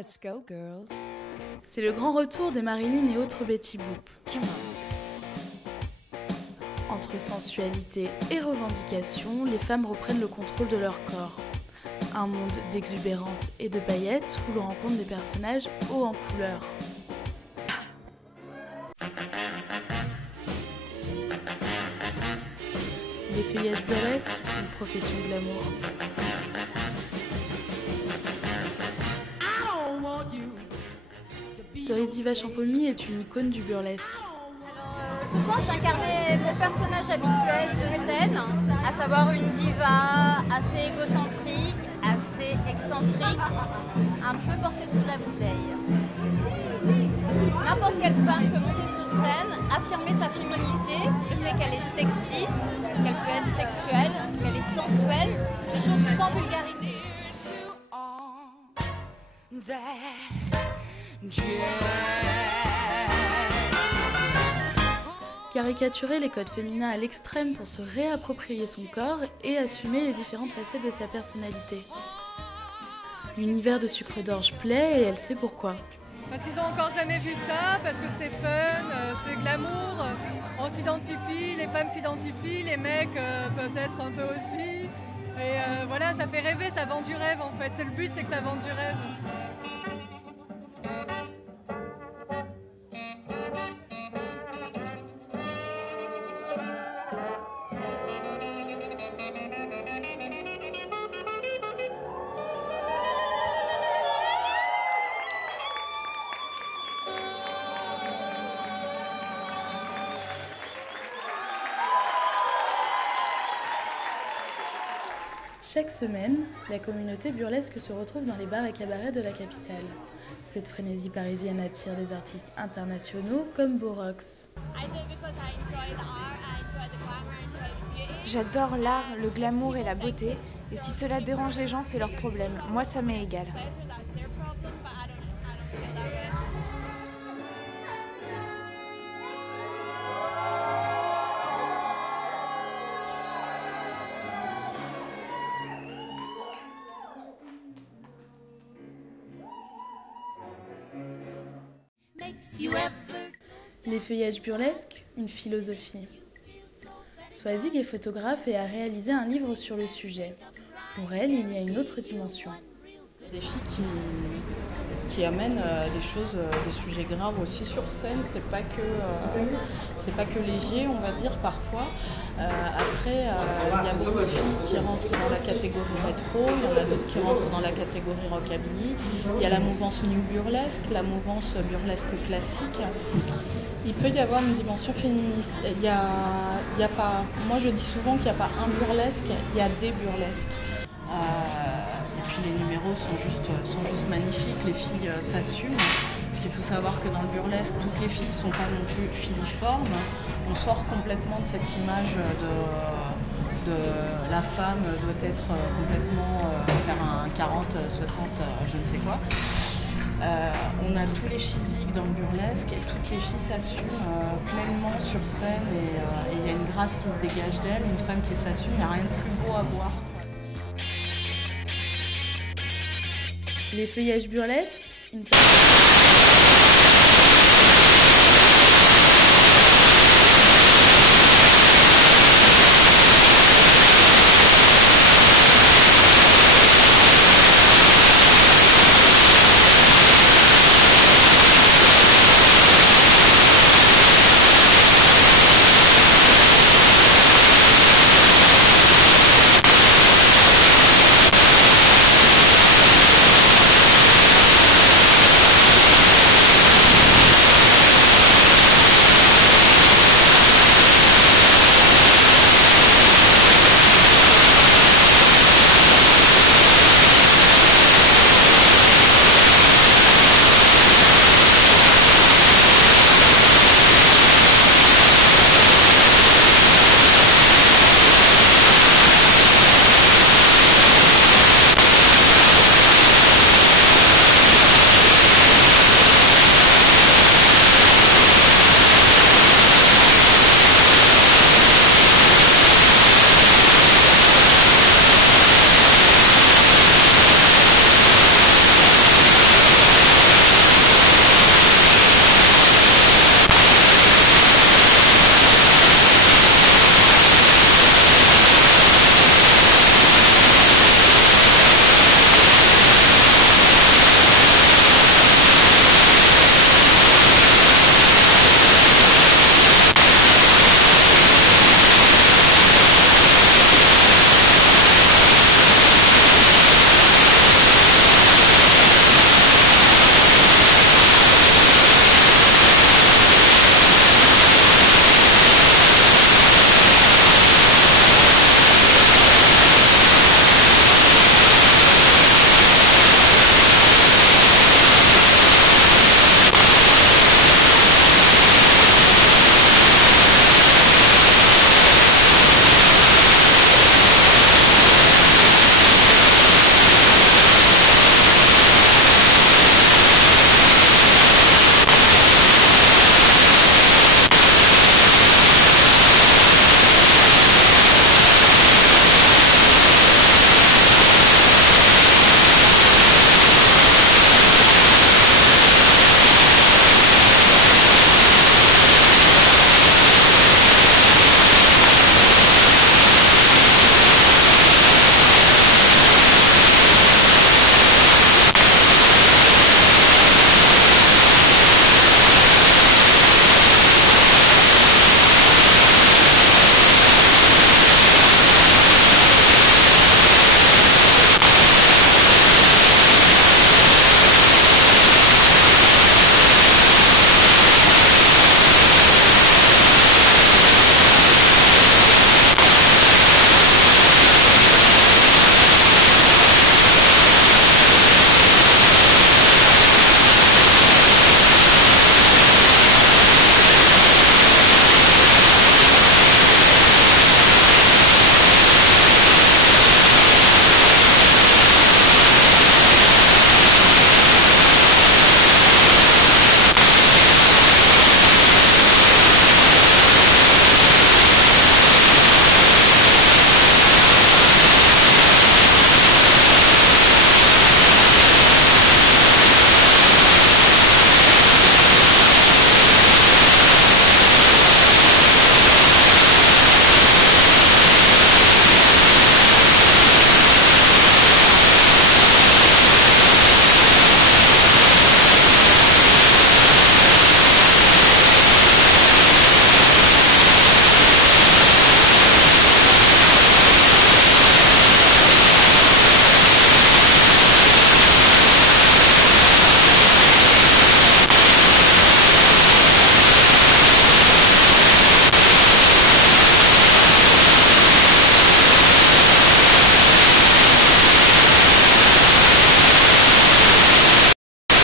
Let's go, girls. C'est le grand retour des Marilyn et autres Betty Boop. Come on. Entre sensualité et revendication, les femmes reprennent le contrôle de leur corps. Un monde d'exubérance et de paillettes où l'on rencontre des personnages hauts en couleur. Les feuillages burlesques, une profession glamour. Cerise Diva Champomy est une icône du burlesque. Ce soir, j'incarnais mon personnage habituel de scène, à savoir une diva assez égocentrique, assez excentrique, un peu portée sous la bouteille. N'importe quelle femme peut monter sur scène, affirmer sa féminité, le fait qu'elle est sexy, qu'elle peut être sexuelle, qu'elle est sensuelle, toujours sans vulgarité. Caricaturer les codes féminins à l'extrême pour se réapproprier son corps et assumer les différentes facettes de sa personnalité. L'univers de Sucre d'Orge plaît et elle sait pourquoi. Parce qu'ils n'ont encore jamais vu ça, parce que c'est fun, c'est glamour, on s'identifie, les femmes s'identifient, les mecs peut-être un peu aussi. Et voilà, ça fait rêver, ça vend du rêve en fait. C'est le but, c'est que ça vende du rêve. Chaque semaine, la communauté burlesque se retrouve dans les bars et cabarets de la capitale. Cette frénésie parisienne attire des artistes internationaux comme Borox. J'adore l'art, le glamour et la beauté, et si cela dérange les gens, c'est leur problème. Moi, ça m'est égal. Les feuillages burlesques, une philosophie. Swazig est photographe et a réalisé un livre sur le sujet. Pour elle, il y a une autre dimension. Des filles qui amènent des choses, des sujets graves aussi sur scène. C'est pas que léger, on va dire parfois. Après, il y a beaucoup de filles qui rentrent dans la catégorie rétro, il y en a d'autres qui rentrent dans la catégorie rockabilly. Il y a la mouvance new burlesque, la mouvance burlesque classique. Il peut y avoir une dimension féministe. Il y a pas, moi je dis souvent qu'il n'y a pas un burlesque, il y a des burlesques. Et puis les numéros sont juste magnifiques, les filles s'assument. Parce qu'il faut savoir que dans le burlesque, toutes les filles ne sont pas non plus filiformes. On sort complètement de cette image de la femme doit être complètement faire un 40, 60, je ne sais quoi. On a tous les physiques dans le burlesque et toutes les filles s'assument pleinement sur scène et il y a une grâce qui se dégage d'elle, une femme qui s'assume, il n'y a rien de plus beau à voir. Les feuillages burlesques, une